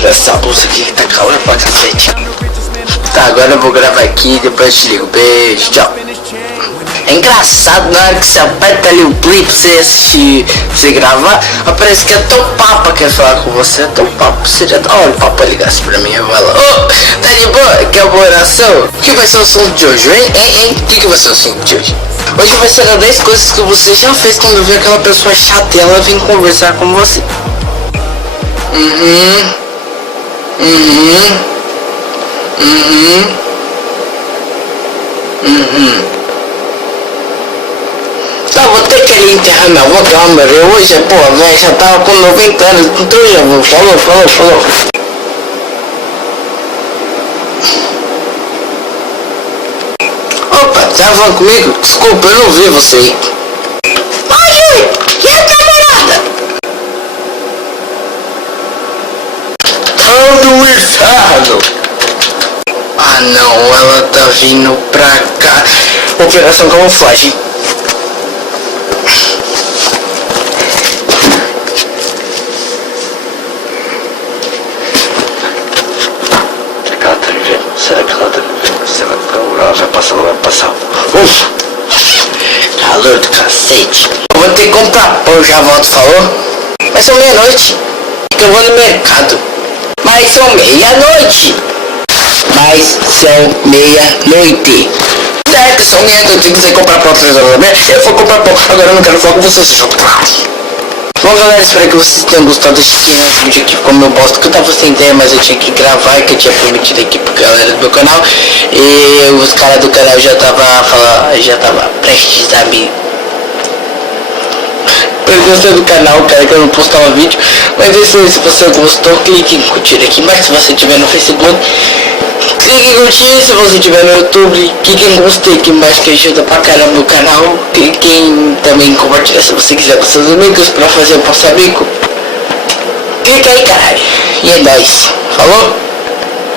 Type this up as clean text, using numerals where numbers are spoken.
tirar essa blusa aqui que tá calor pra cacete. Tá, agora eu vou gravar aqui e depois eu te ligo. Beijo, tchau. É engraçado, na hora que você aperta ali o play pra você assistir, pra você gravar, parece que é teu papa quer falar com você, é teu papo, seria da hora o papa ligasse pra mim e fala, ô, tá de boa? Quer uma oração? O que vai ser o assunto de hoje, hein? O que vai ser o assunto de hoje? Hoje vai ser 10 coisas que você já fez quando vê aquela pessoa chata e ela vem conversar com você. Tá, vou ter que ali enterrar minha avó, que ela morreu hoje, pô, a velha já tava com 90 anos, então eu já vou, falou. Opa, tá falando comigo? Desculpa, eu não vi você aí. Oi, e a camarada? Todo inferno! Ah não, ela tá vindo pra cá. Operação camuflagem. Será que ela tá me vendo? Será que ela vai passar? Ufa! Calor do cacete. Eu vou ter que comprar pão, já volto, falou? Mas são meia-noite, que eu vou no mercado. Mas são meia-noite. Certo, são meia-noite, se quiser comprar pão, eu vou comprar pão. Agora eu não quero falar com vocês. Bom galera, espero que vocês tenham gostado desse pequeno vídeo aqui, como eu bosto, que eu tava sem ideia, mas eu tinha que gravar, que eu tinha prometido aqui pra galera do meu canal. E os caras do canal já tava prestes a me perguntar do canal, cara, que eu não postava vídeo. Mas é isso aí, se você gostou, clique em curtir aqui embaixo, se você tiver no Facebook. Clique em curtir, se você estiver no YouTube, clique em gostei aqui embaixo que ajuda pra caramba o canal. Clique em também compartilhar se você quiser com seus amigos pra fazer o passo amigo. Clique aí, caralho. E é nóis. Falou?